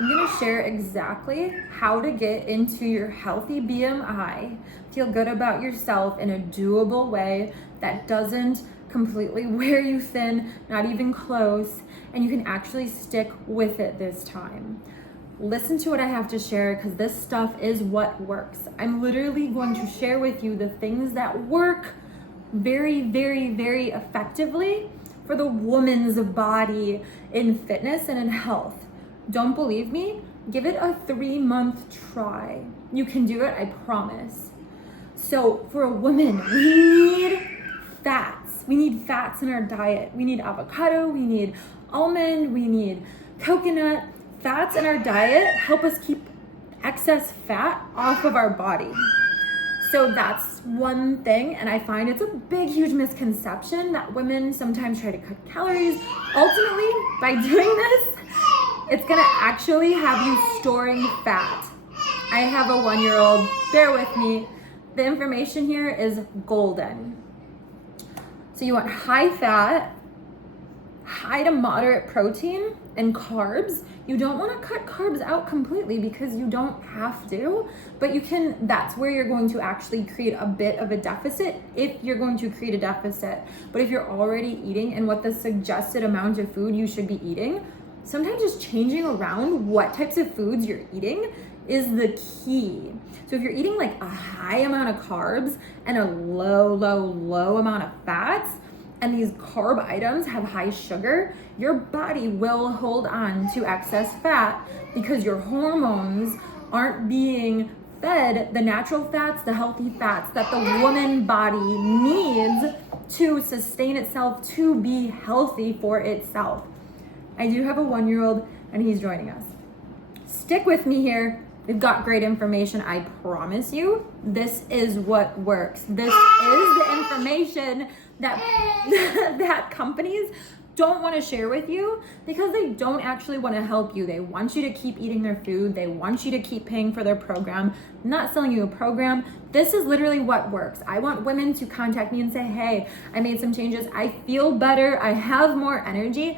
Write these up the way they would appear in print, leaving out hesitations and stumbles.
I'm gonna share exactly how to get into your healthy BMI, feel good about yourself in a doable way that doesn't completely wear you thin, not even close, and you can actually stick with it this time. Listen to what I have to share because this stuff is what works. I'm literally going to share with you the things that work very, very, very effectively for the woman's body in fitness and in health. Don't believe me? Give it a 3-month try. You can do it, I promise. So for a woman, we need fats. We need fats in our diet. We need avocado, we need almond, we need coconut. Fats in our diet help us keep excess fat off of our body. So that's one thing, and I find it's a big, huge misconception that women sometimes try to cut calories. Ultimately, by doing this, it's gonna actually have you storing fat. I have a 1-year-old, bear with me. The information here is golden. So you want high fat, high to moderate protein and carbs. You don't want to cut carbs out completely because you don't have to, but you can. That's where you're going to actually create a bit of a deficit if you're going to create a deficit. But if you're already eating and what the suggested amount of food you should be eating, sometimes just changing around what types of foods you're eating is the key. So if you're eating like a high amount of carbs and a low amount of fats, and these carb items have high sugar, your body will hold on to excess fat because your hormones aren't being fed the natural fats, the healthy fats that the woman body needs to sustain itself, to be healthy for itself. I do have a 1-year-old and he's joining us. Stick with me here. We've got great information, I promise you. This is what works. This is the information that companies don't want to share with you because they don't actually want to help you. They want you to keep eating their food. They want you to keep paying for their program. I'm not selling you a program. This is literally what works. I want women to contact me and say, hey, I made some changes. I feel better. I have more energy.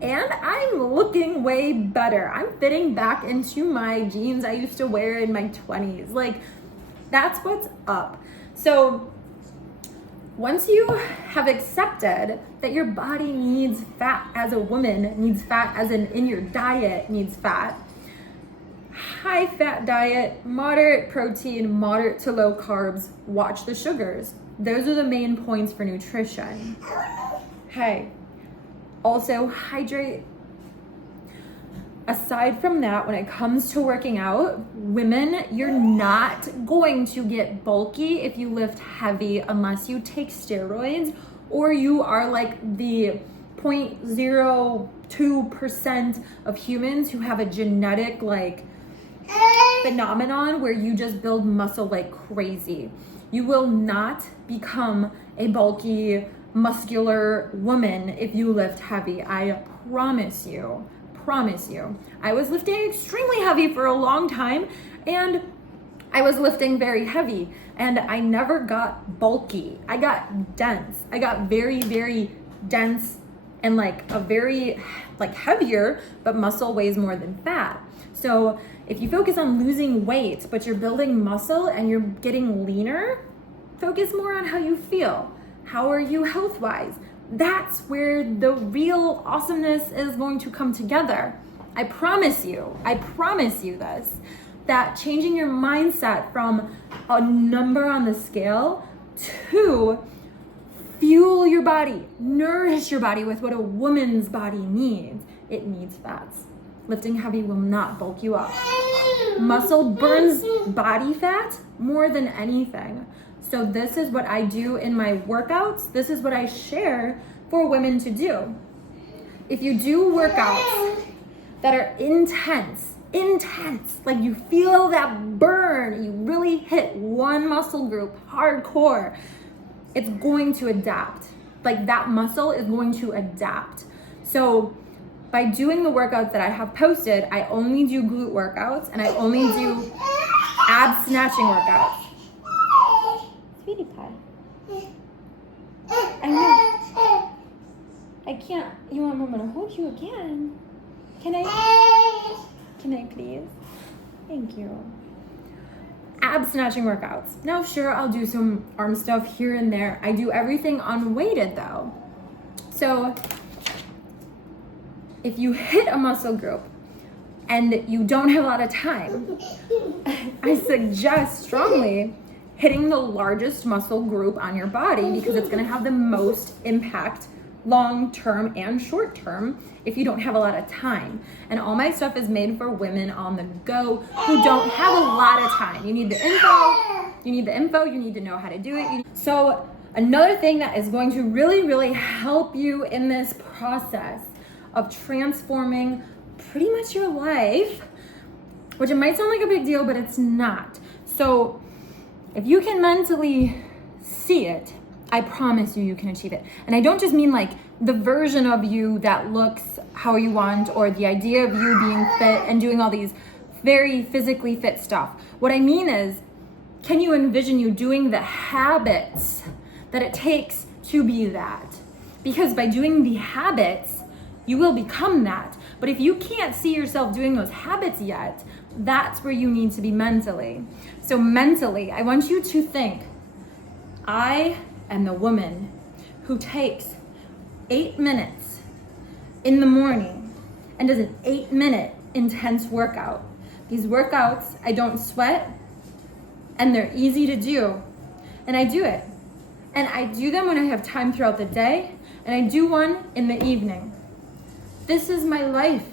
And I'm looking way better. I'm fitting back into my jeans I used to wear in my 20s. Like, that's what's up. So once you have accepted that your body needs fat as a woman, needs fat as in your diet needs fat, high fat diet, moderate protein, moderate to low carbs, watch the sugars. Those are the main points for nutrition. Hey. Also, hydrate. Aside from that, when it comes to working out, women, you're not going to get bulky if you lift heavy unless you take steroids or you are like the 0.02% of humans who have a genetic like phenomenon where you just build muscle like crazy. You will not become a bulky, muscular woman if you lift heavy. I promise you. I was lifting extremely heavy for a long time and I was lifting very heavy and I never got bulky. I got dense. I got very, very dense and like a very like heavier, but muscle weighs more than fat. So if you focus on losing weight, but you're building muscle and you're getting leaner, focus more on how you feel. How are you health-wise? That's where the real awesomeness is going to come together. I promise you this, that changing your mindset from a number on the scale to fuel your body, nourish your body with what a woman's body needs. It needs fats. Lifting heavy will not bulk you up. Muscle burns body fat more than anything. So this is what I do in my workouts. This is what I share for women to do. If you do workouts that are intense, like you feel that burn, you really hit one muscle group hardcore, it's going to adapt. Like that muscle is going to adapt. So by doing the workouts that I have posted, I only do glute workouts and I only do ab snatching workouts. Sweetie pie. I know. I can't. You want Mama to hold you again? Can I Can I please? Thank you. Ab snatching workouts. Now, sure, I'll do some arm stuff here and there. I do everything unweighted though. So if you hit a muscle group and you don't have a lot of time, I suggest strongly hitting the largest muscle group on your body because it's gonna have the most impact long-term and short-term if you don't have a lot of time. And all my stuff is made for women on the go who don't have a lot of time. You need the info, you need to know how to do it. So another thing that is going to really help you in this process of transforming pretty much your life, which it might sound like a big deal, but it's not. So if you can mentally see it, I promise you can achieve it. And I don't just mean like the version of you that looks how you want or the idea of you being fit and doing all these very physically fit stuff. What I mean is, can you envision you doing the habits that it takes to be that? Because by doing the habits, you will become that. But if you can't see yourself doing those habits yet, that's where you need to be mentally. So mentally, I want you to think, I am the woman who takes 8 minutes in the morning and does an 8-minute intense workout. These workouts, I don't sweat and they're easy to do. And I do it. And I do them when I have time throughout the day, and I do one in the evening. This is my life.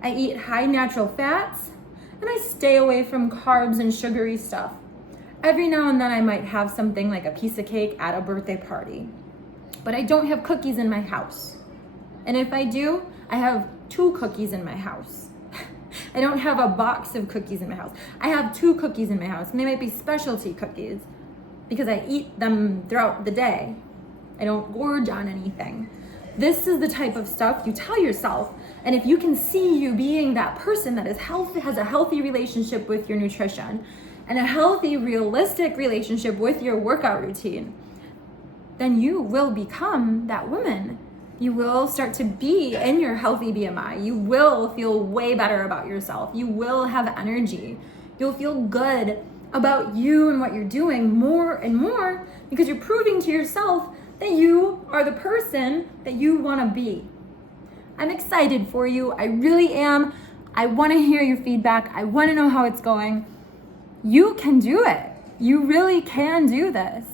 I eat high natural fats and I stay away from carbs and sugary stuff. Every now and then I might have something like a piece of cake at a birthday party, but I don't have cookies in my house. And if I do, I have 2 cookies in my house. I don't have a box of cookies in my house. I have 2 cookies in my house, and they might be specialty cookies because I eat them throughout the day. I don't gorge on anything. This is the type of stuff you tell yourself. And if you can see you being that person that is healthy, has a healthy relationship with your nutrition and a healthy, realistic relationship with your workout routine, then you will become that woman. You will start to be in your healthy BMI. You will feel way better about yourself. You will have energy. You'll feel good about you and what you're doing more and more because you're proving to yourself that you are the person that you want to be. I'm excited for you. I really am. I want to hear your feedback. I want to know how it's going. You can do it. You really can do this.